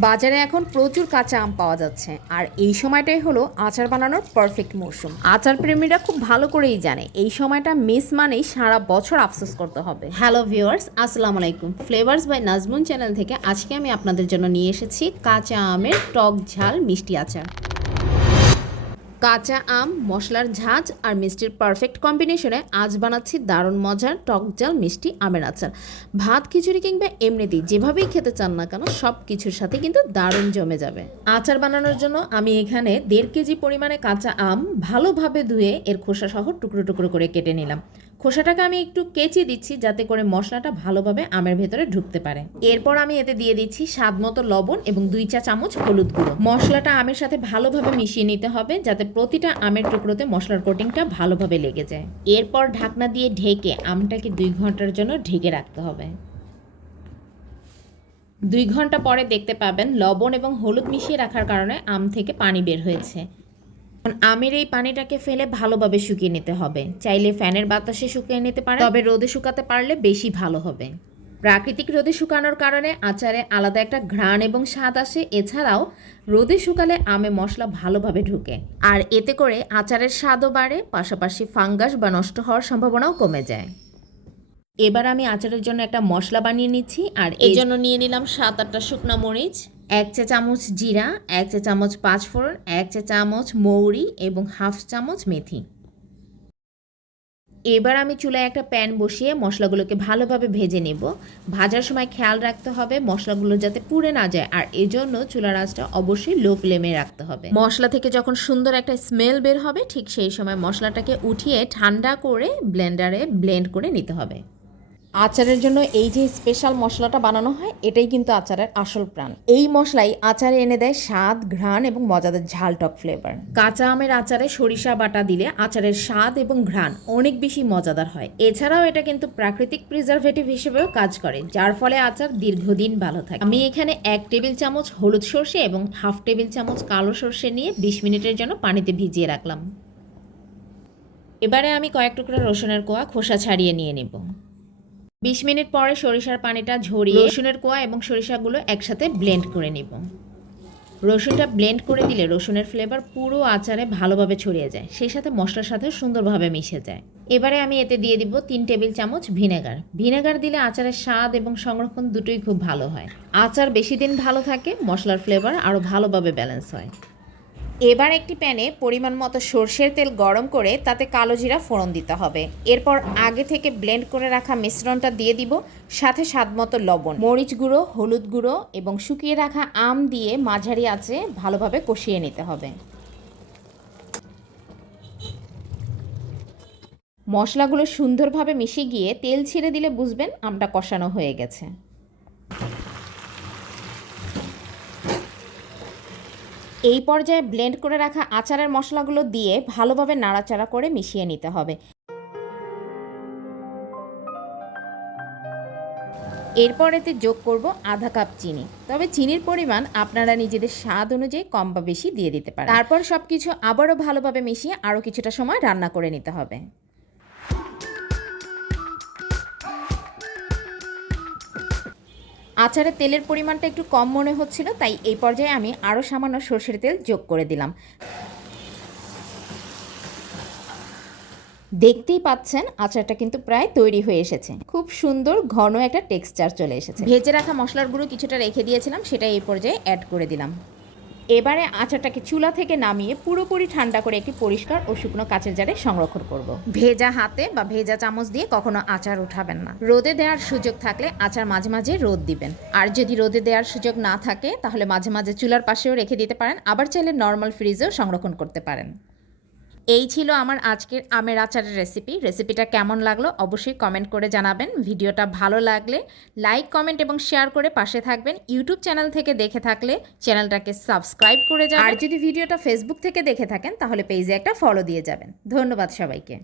বাজারে এখন প্রচুর কাঁচা আম পাওয়া যাচ্ছে, আর এই সময়টাই হলো আচার বানানোর পারফেক্ট মৌসুম। আচার প্রেমীরা খুব ভালো করেই জানে এই সময়টা মিস মানেই সারা বছর আফসোস করতে হবে। হ্যালো ভিউয়ার্স, আসসালামু আলাইকুম। ফ্লেভার্স বাই নাজমুন চ্যানেল থেকে আজকে আমি আপনাদের জন্য নিয়ে এসেছি কাঁচা আমের টক ঝাল মিষ্টি আচার। কাঁচা আম, মশলার ঝাঁজ আর মিষ্টির পারফেক্ট কম্বিনেশনে আজ বানাচ্ছি দারুণ মজার টক ঝাল মিষ্টি আমের আচার। ভাত, খিচুড়ি কিংবা এমনিতেই যেভাবেই খেতে চান না কেন সব কিছুর সাথে কিন্তু দারুণ জমে যাবে। আচার বানানোর জন্য আমি এখানে 1.5 কেজি পরিমাণে কাঁচা আম ভালোভাবে ধুয়ে এর খোসা সহ টুকরো টুকরো করে কেটে নিলাম। খোসাটাকে আমি একটু কেচি দিচ্ছি যাতে করে মশলাটা ভালোভাবে আমের ভেতরে ঢুকতে পারে। এরপর আমি এতে দিয়ে দিচ্ছি স্বাদ মতো লবণ এবং 2 চা চামচ হলুদ গুঁড়ো। মশলাটা আমের সাথে ভালোভাবে মিশিয়ে নিতে হবে যাতে প্রতিটা আমের টুকরোতে মশলার কোটিংটা ভালোভাবে লেগে যায়। এরপর ঢাকনা দিয়ে ঢেকে আমটাকে 2 ঘন্টার জন্য ঢেকে রাখতে হবে। 2 ঘন্টা পরে দেখতে পাবেন লবণ এবং হলুদ মিশিয়ে রাখার কারণে আম থেকে পানি বের হয়েছে। আমের এই পানিটাকে ফেলে ভালোভাবে শুকিয়ে নিতে হবে। চাইলে ফ্যানের বাতাসে শুকিয়ে নিতে পারে, তবে রোদে শুকাতে পারলে বেশি ভালো হবে। প্রাকৃতিক রোদে শুকানোর কারণে আচারে আলাদা একটা ঘ্রাণ এবং স্বাদ আসে। এছাড়াও রোদে শুকালে আমে মশলা ভালোভাবে ঢুকে, আর এতে করে আচারের স্বাদও বাড়ে, পাশাপাশি ফাঙ্গাস বা নষ্ট হওয়ার সম্ভাবনাও কমে যায়। এবার আমি আচারের জন্য একটা মশলা বানিয়ে নিচ্ছি, আর এই জন্য নিয়ে নিলাম 7-8টা শুকনো মরিচ, 1 চা চামচ জিরা, 1 চা চামচ পাঁচফোড়ন, 1 চা চামচ মৌরি এবং 1/2 চামচ মেথি। এবার আমি চুলায় একটা প্যান বসিয়ে মশলাগুলোকে ভালোভাবে ভেজে নেব। ভাজার সময় খেয়াল রাখতে হবে মশলাগুলো যাতে পুড়ে না যায়, আর এজন্য চুলার আঁচটা অবশ্যই লো ফ্লেমে রাখতে হবে। মশলা থেকে যখন সুন্দর একটা স্মেল বের হবে ঠিক সেই সময় মশলাটাকে উঠিয়ে ঠান্ডা করে ব্লেন্ডারে ব্লেন্ড করে নিতে হবে। আচারের জন্য এই যে স্পেশাল মশলাটা বানানো হয় এটাই কিন্তু আচারের আসল প্রাণ। এই মশলাই আচারে এনে দেয় স্বাদ, ঘ্রাণ এবং মজাদার ঝাল টক ফ্লেভার। কাঁচা আমের আচারে সরিষা বাটা দিলে আচারের স্বাদ এবং ঘ্রাণ অনেক বেশি মজাদার হয়। এছাড়াও এটা কিন্তু প্রাকৃতিক প্রিজারভেটিভ হিসেবেও কাজ করে, যার ফলে আচার দীর্ঘদিন ভালো থাকে। আমি এখানে 1 টেবিল চামচ হলুদ সর্ষে এবং 1/2 টেবিল চামচ কালো সর্ষে নিয়ে 20 মিনিটের জন্য পানিতে ভিজিয়ে রাখলাম। এবারে আমি কয়েক টুকরা রসুনের কোয়া খোসা ছাড়িয়ে নিয়ে নেব। 20 মিনিট পরে সরিষার পানিটা ঝরিয়ে রসুনের কোয়া এবং সরিষাগুলো একসাথে ব্লেন্ড করে নিব। রসুনটা ব্লেন্ড করে দিলে রসুনের ফ্লেভার পুরো আচারে ভালোভাবে ছড়িয়ে যায়, সেই সাথে মশলার সাথে সুন্দরভাবে মিশে যায়। এবারে আমি এতে দিয়ে দিব 3 টেবিল চামচ ভিনেগার। ভিনেগার দিলে আচারের স্বাদ এবং সংরক্ষণ দুটোই খুব ভালো হয়। আচার বেশি দিন ভালো থাকে, মশলার ফ্লেভার আরও ভালোভাবে ব্যালেন্স হয়। এবার একটি প্যানে পরিমাণ মতো সরষের তেল গরম করে তাতে কালো জিরা ফোড়ন দিতে হবে। এরপর আগে থেকে ব্লেন্ড করে রাখা মিশ্রণটা দিয়ে দিব, সাথে স্বাদমতো লবণ, মরিচ গুঁড়ো, হলুদ গুঁড়ো এবং শুকিয়ে রাখা আম দিয়ে মাঝারি আঁচে ভালোভাবে কষিয়ে নিতে হবে। মশলাগুলো সুন্দরভাবে মিশে গিয়ে তেল ছেড়ে দিলে বুঝবেন আমটা কষানো হয়ে গেছে। এই পর্যায়ে ব্লেন্ড করে রাখা আচারের মশলাগুলো দিয়ে ভালোভাবে নাড়াচাড়া করে মিশিয়ে নিতে হবে। এরপর এতে যোগ করব আধা কাপ চিনি, তবে চিনির পরিমাণ আপনারা নিজেদের স্বাদ অনুযায়ী কম বা বেশি দিয়ে দিতে পারেন। তারপর সবকিছু আবারও ভালোভাবে মিশিয়ে আরও কিছুটা সময় রান্না করে নিতে হবে। আচারে তেলের পরিমাণটা একটু কম মনে হচ্ছিল, তাই এই পর্যায়ে আমি আরও সামান্য সরষের তেল যোগ করে দিলাম। দেখতেই পাচ্ছেন আচারটা কিন্তু প্রায় তৈরি হয়ে এসেছে। খুব সুন্দর ঘন একটা টেক্সচার চলে এসেছে। ভেজে রাখা মশলার গুঁড়ো কিছুটা রেখে দিয়েছিলাম, সেটা এই পর্যায়ে অ্যাড করে দিলাম। এবারে আচারটাকে চুলা থেকে নামিয়ে পুরোপুরি ঠান্ডা করে একটি পরিষ্কার ও শুকনো কাচের জারে সংরক্ষণ করব। ভেজা হাতে বা ভেজা চামচ দিয়ে কখনো আচার উঠাবেন না। রোদে দেওয়ার সুযোগ থাকলে আচার মাঝে মাঝে রোদ দিবেন, আর যদি রোদে দেওয়ার সুযোগ না থাকে তাহলে মাঝে মাঝে চুলার পাশেও রেখে দিতে পারেন, আবার চাইলে নর্মাল ফ্রিজেও সংরক্ষণ করতে পারেন। এই ছিল আমার আজকের আমের আচারের রেসিপিটা কেমন লাগলো অবশ্যই কমেন্ট করে জানাবেন। ভিডিওটা ভালো লাগলে লাইক, কমেন্ট এবং শেয়ার করে পাশে থাকবেন। ইউটিউব চ্যানেল থেকে দেখে থাকলে চ্যানেলটাকে সাবস্ক্রাইব করে যাবেন, আর যদি ভিডিওটা ফেসবুক থেকে দেখে থাকেন তাহলে পেজে একটা ফলো দিয়ে যাবেন। ধন্যবাদ সবাইকে।